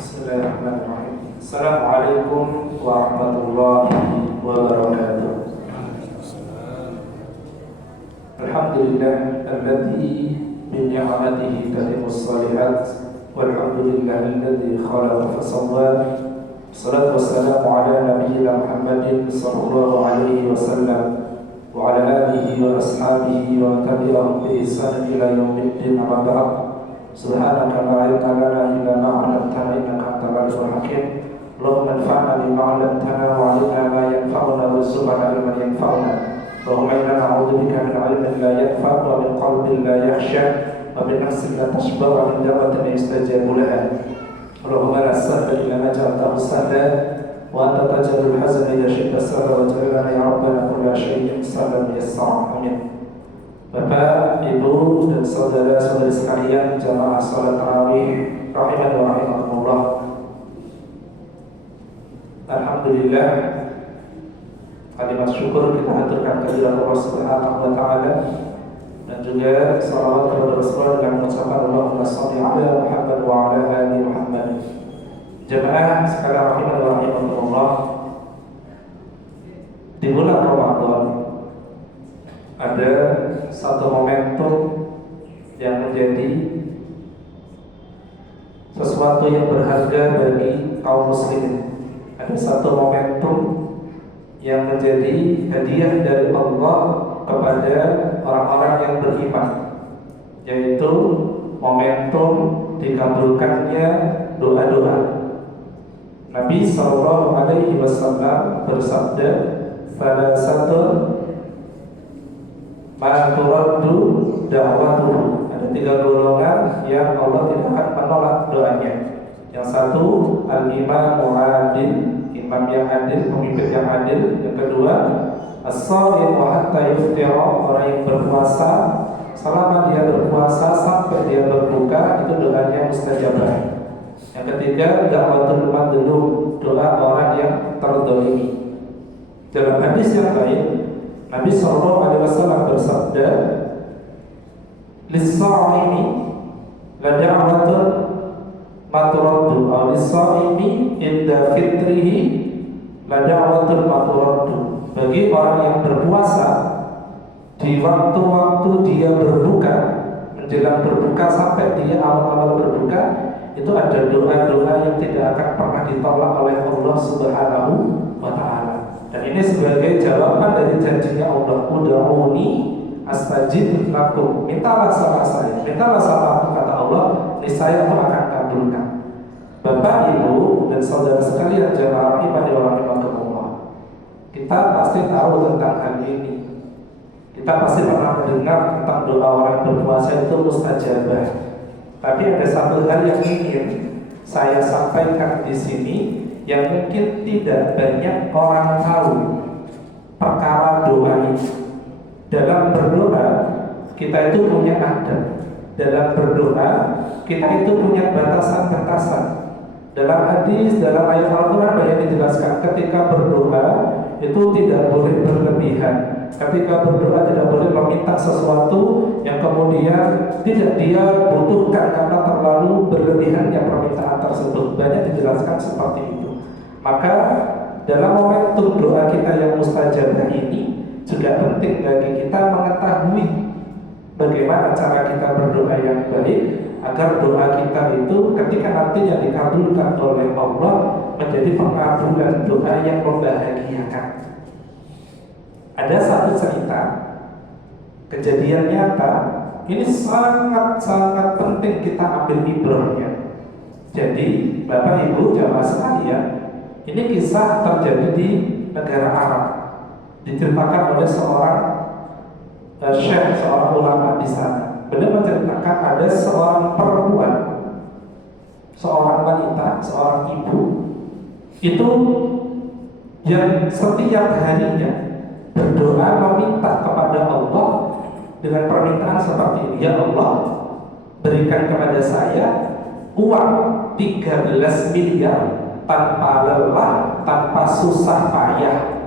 Bismillahirrahmanirrahim. Assalamualaikum warahmatullahi wabarakatuh. Alhamdulillah alladzi bi ni'matihi tatimmus shalihat walhamdulillah alladzi khalaqa fasawwa. Wassalatu wassalamu ala nabiyyina Muhammadin sallallahu alaihi wasallam wa ala alihi wa ashabihi wa tabi'ahum bi ihsan ila yaumiddin, amma ba'd. Subhanaka la ilma lana illa ma 'allamtana innaka antal alimul hakim. Allahumma anfa'na bima 'allamtana wa 'allimna ma yanfa'una warzuqna ilman yanfa'una. Allahumma inna na'udzu bika min 'ilmin la yanfa' wa min qalbin la yakhsha wa min nafsin la tashba' wa min da'watin la yustajabu laha. Allahumma la sahla illa ma ja'altahu sahla wa anta taj'alul hazana idza syi'ta sahla wa ja'alna ya rabbana kulla shay'in sahlan yassara. Amin. Bapak, Ibu, dan saudara-saudari sekalian jamaah salat tarawih rahimani wa rahimakumullah. Alhamdulillah, kalimat syukur kita haturkan kehadirat Allah Subhanahu wa taala dan juga salawat kepada Rasulullah dengan mengucapkan Allahumma shalli ala Muhammad wa ala ali Muhammad. Jamaah sekalian rahimani wa rahimakumullah, di bulan Ramadan ada satu momentum yang menjadi sesuatu yang berharga bagi kaum muslimin. Ada satu momentum yang menjadi hadiah dari Allah kepada orang-orang yang beriman, yaitu momentum dikabulkannya doa-doa. Nabi SAW bersabda, "Salasatun ma turaddu da'watuhu." Ada 3 golongan yang Allah tidak akan menolak doanya. Yang satu, al-imamu adil, imam yang adil, pemimpin yang adil. Yang kedua, as-shaimu hatta yuftira, orang yang berpuasa selama dia berpuasa sampai dia berbuka, itu doanya mustajabah. Yang ketiga, da'watul madlum, doa orang yang terdolimi. Dalam hadis yang lain, Nabi SAW bersabda, "Lis-sha'imi la da'watun ma turaddu, aw lis-sha'imi inda fitrihi la da'watun ma turaddu." Bagi orang yang berpuasa di waktu-waktu dia berbuka, menjelang berbuka sampai dia awal-awal berbuka, itu ada doa-doa yang tidak akan pernah ditolak oleh Allah Subhanahu wa taala. Dan ini sebagai jawaban dari janjinya Allah, "Ud'uni astajib lakum." Mintalah sama saya, mintalah sama aku, kata Allah, niscaya aku akan kabulkan. Bapak, Ibu, dan saudara sekalian jamaah rahimani wa rahimakumullah, kita pasti tahu tentang hal ini. Kita pasti pernah mendengar tentang doa orang yang berpuasa itu mustajabah. Tapi ada satu hal yang ingin saya sampaikan di sini, yang mungkin tidak banyak orang tahu perkara doa ini. Dalam berdoa kita itu punya adab. Dalam berdoa kita itu punya batasan-batasan. Dalam hadis, dalam ayat Al-Quran banyak dijelaskan, ketika berdoa itu tidak boleh berlebihan. Ketika berdoa tidak boleh meminta sesuatu yang kemudian tidak dia butuhkan karena terlalu berlebihannya permintaan tersebut. Banyak dijelaskan seperti itu. Maka dalam momentum doa kita yang mustajabah ini juga penting bagi kita mengetahui bagaimana cara kita berdoa yang baik, agar doa kita itu ketika nantinya dikabulkan oleh Allah menjadi pengabulan doa yang membahagiakan. Ada satu cerita kejadian nyata, ini sangat-sangat penting kita ambil ibrahnya. Jadi Bapak Ibu jamaah sekalian, ini kisah terjadi di negara Arab. Diceritakan oleh seorang syekh, seorang ulama di sana. Beliau menceritakan ada seorang perempuan, seorang wanita, seorang ibu, itu yang setiap harinya berdoa meminta kepada Allah dengan permintaan seperti ini, "Ya Allah, berikan kepada saya uang 13 miliar tanpa lelah, tanpa susah payah."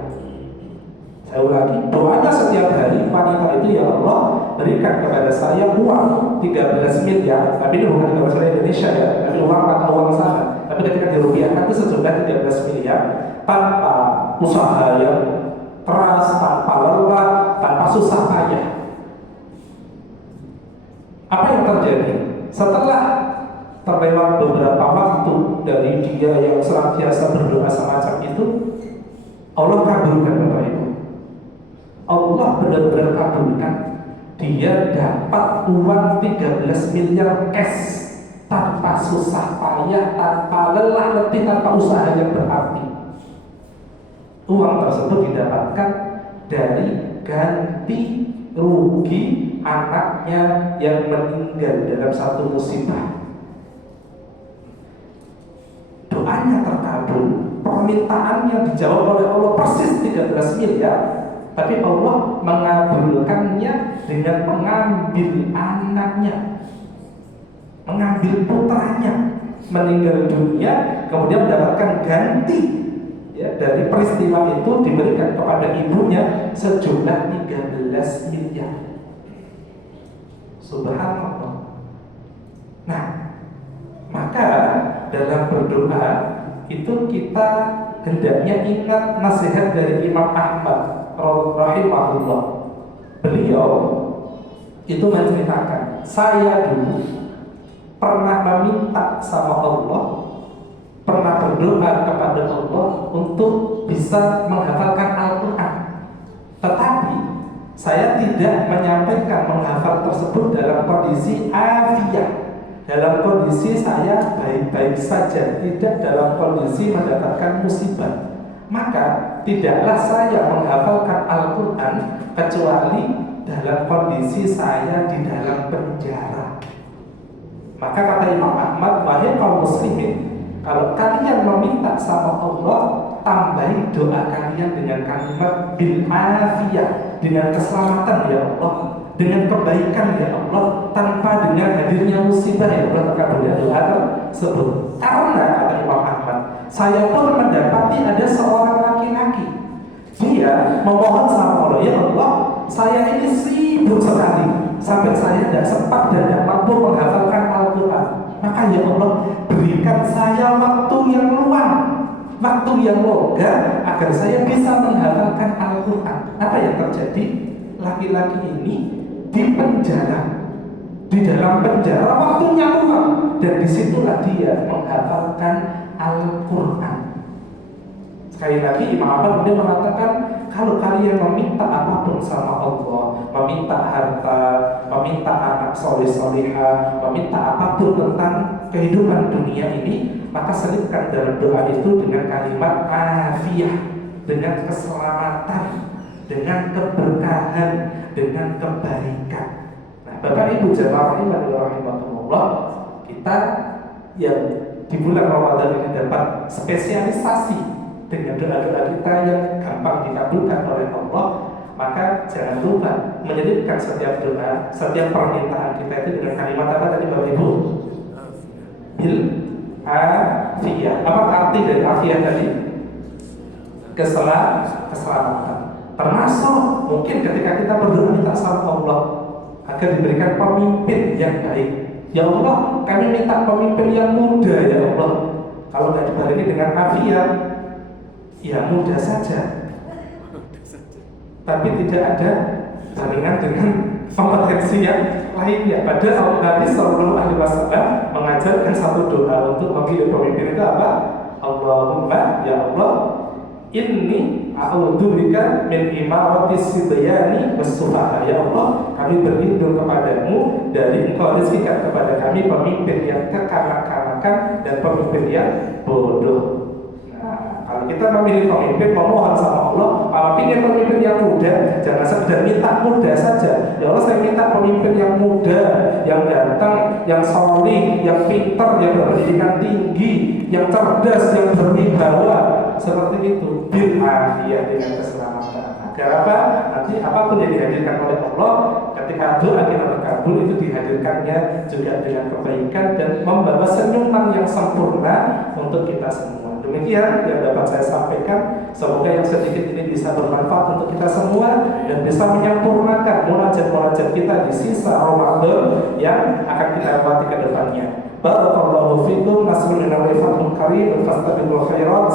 Saya ulangi, doanya setiap hari wanita itu, "Ya Allah, berikan kepada saya uang 13 miliar." Tapi ini bukan bahasa Indonesia ya, tapi uang atau uang sana. Tapi ketika dirupiahkan itu sejumlah 13 miliar tanpa usaha yang keras, tanpa lelah, tanpa susah payah. Apa yang terjadi? Setelah terlewat beberapa waktu dari dia yang senantiasa berdoa semacam itu, Allah kabulkan Bapak Ibu. Allah benar-benar kabulkan. Dia dapat uang 13 miliar cash tanpa susah payah, tanpa lelah letih, tanpa usaha yang berarti. Uang tersebut didapatkan dari ganti rugi anaknya yang meninggal dalam satu musibah. Doanya terkabul, permintaannya dijawab oleh Allah persis 13 miliar. Tapi Allah mengabulkannya dengan mengambil anaknya, mengambil putranya meninggal dunia, kemudian mendapatkan ganti ya, dari peristiwa itu diberikan kepada ibunya sejumlah 13 miliar. Subhanallah. Nah, maka dalam berdoa itu kita hendaknya ingat nasihat dari Imam Ahmad rahimahullah. Beliau itu menceritakan, saya dulu pernah meminta sama Allah, pernah berdoa kepada Allah untuk bisa menghafalkan Al-Quran. Tetapi saya tidak menyampaikan menghafal tersebut dalam kondisi afiah, dalam kondisi saya baik-baik saja, tidak dalam kondisi mendapatkan musibah. Maka tidaklah saya menghafalkan Al-Quran kecuali dalam kondisi saya di dalam penjara. Maka kata Imam Ahmad, wahai kaum muslimin, kalau kalian meminta sama Allah, tambahi doa kalian dengan kalimat bil afiyah, dengan keselamatan ya Allah, dengan kebaikan ya Allah, tanpa dengan hadirnya musibah ya Allah. Terkabulnya doa tersebut. Karena kata Imam Ahmad, saya pun mendapati ada seorang laki-laki, dia memohon sama Allah, ya Allah, saya ini sibuk sekali sampai saya tidak sempat dan tidak mampu menghafalkan Al-Quran. Maka ya Allah, berikan saya waktu yang luang, waktu yang longgar agar saya bisa menghafalkan Al-Quran. Apa yang terjadi? Laki-laki ini di penjara, di dalam penjara, waktunya luang, dan disitulah dia menghafalkan Al-Quran. Sekali lagi Imam Ahmad dia mengatakan, kalau kalian meminta apapun sama Allah, meminta harta, meminta anak soleh-solehah, meminta apapun tentang kehidupan dunia ini, maka selipkan dalam doa itu dengan kalimat afiyah, dengan keselamatan, dengan keberkahan, dengan kebaikan. Nah, Bapak Ibu jemaah rahimahullah, kita yang di bulan Ramadan ini dapat spesialisasi dengan doa-doa kita yang gampang dikabulkan oleh Allah, maka jangan lupa menyelipkan setiap doa, setiap permintaan kita itu dengan kalimat apa tadi Bapak Ibu? Bil afiyah. Apa arti dari afiyah tadi? Keselamatan. Termasuk mungkin ketika kita berdoa minta sama Allah agar diberikan pemimpin yang baik. Ya Allah, kami minta pemimpin yang muda ya Allah. Kalau nggak dibarengi dengan afiyah, ya mudah saja, tapi tidak ada barengan dengan kompetensi yang lainnya. Padahal Nabi Sallallahu Alaihi Wasallam mengajarkan satu doa untuk memilih pemimpin itu apa? Allahumma ya Allah, inni a'udzubika min imarati sibyani was-sufaha. Ya Allah, kami berlindung kepadamu dari Engkau rizkikan kepada kami pemimpin yang kekanak-kanakan dan pemimpin yang bodoh. Kalau kita memilih pemimpin, memohon sama Allah, kalau ingin pemimpin yang muda, jangan sekedar minta muda saja. Ya Allah, saya minta pemimpin yang muda, yang ganteng, yang solih, yang pintar, yang berpendidikan tinggi, yang cerdas, yang berwibawa, seperti itu. Bil afiyah, dengan keselamatan. Agar apa? Nanti apapun yang dihadirkan oleh Allah, ketika doa kita terkabul, itu dihadirkannya juga dengan kebaikan dan membawa senyuman yang sempurna untuk kita semua. Demikian yang dapat saya sampaikan. Semoga yang sedikit ini bisa bermanfaat untuk kita semua dan bisa menyempurnakan munajat-munajat kita di sisa Ramadan yang akan kita lewati ke depannya. Barakallahu fikum, nasrul lana wa ifakum karim, fastabiqul khairat.